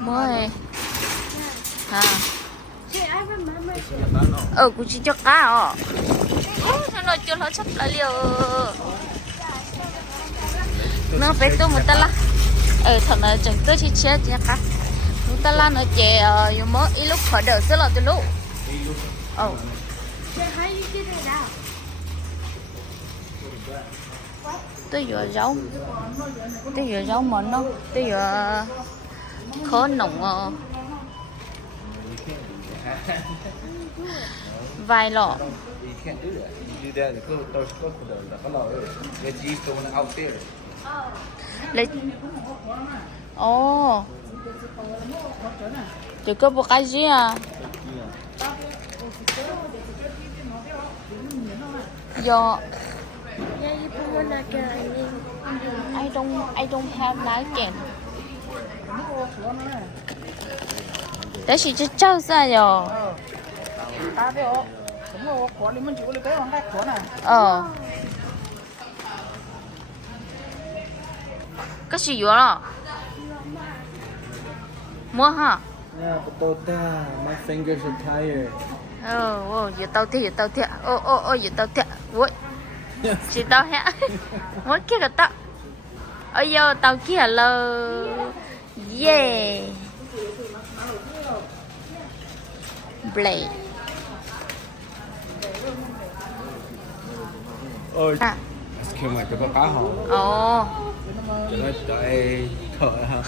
Mỗi à cũng chỉ cho cá à nó cho nó sắp lại liều nó phải tôi một ta la thằng này chẳng tôi chỉ chết nha cá một ta la nó chè dù mới ít lúc khỏi đỡ sẽ là từ lúc tôi vừa rau mà nó tôi vừa khó nồng vài lọ lấy ồ chỉ có một cái gì à do I don't have like it. Đấy chỉ cho sao rồi? Cái gì vậy đó? Mua hả? Yeah, potota. My fingers are tired. Giờ tao thiệt. Giờ tao thiệt. Ui. Chị tao hả? Mới kia cái tao. Ôi giờ tao kia là yeah. Play. Ôi. Kêu mày có cá hổ. Cho nó chạy thở ha.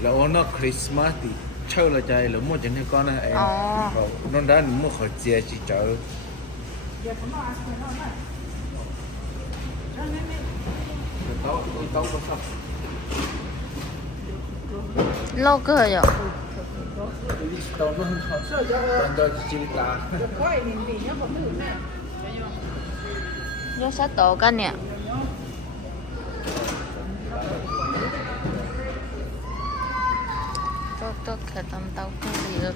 Là nó Christmas thì chơi là chạy là mua cho nên con này. Nó đã mua khỏi chia chỉ chợ. Lâu cơ rồi. Nó sẽ tổ cái nè. Tôi khởi tâm tao cái gì rồi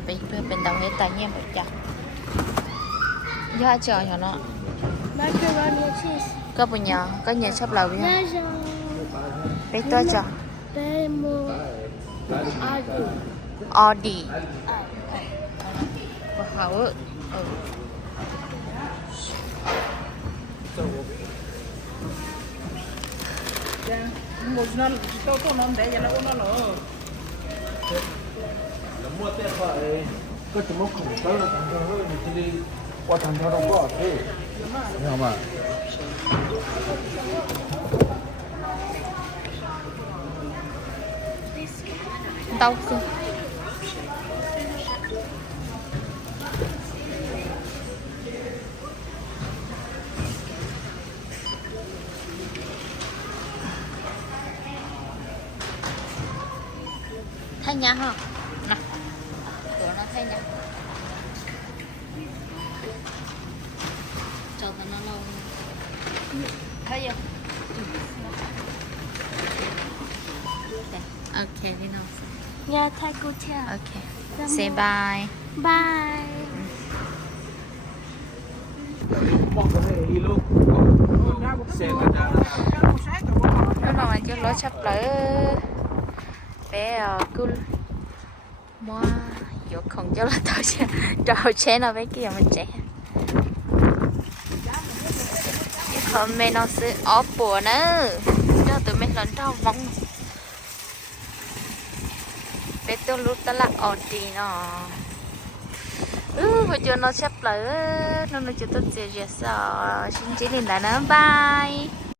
bên đầu hết tài nhiên một chặt. Giờ chờ cho nó. Macaroni and cheese. Có bao nhiêu? Có nhiều sắp lầu nha. Bé tôi cho. Bé mua Audi. Hảo. Một năm tôi nó để cho nó lỡ. Mua tiền phải có chỉ một khủng tới là thằng thơ hơi thì đi qua thằng thơ đâu có thế. Hiểu mà. Tao xin. Thay nhà hả? Nè. Cửa nó thay nhà. Chờ tao nó lâu. Thấy chưa? Ok, đi nào. Yeah, thay cô theo. Ok. Say bye. Bye. Lúc nào anh chưa lối sắp tới bé cứ mua vô không cho là tao sẽ trâu chế nó với kia mình trẻ hôm nay nó sẽ ốp bùa nữa cho tụi mình lần trâu vong bé tôi lúc đó là ở đi nó bây giờ nó sắp tới nó chưa tốt gì sao xin chỉ lên là nó bye.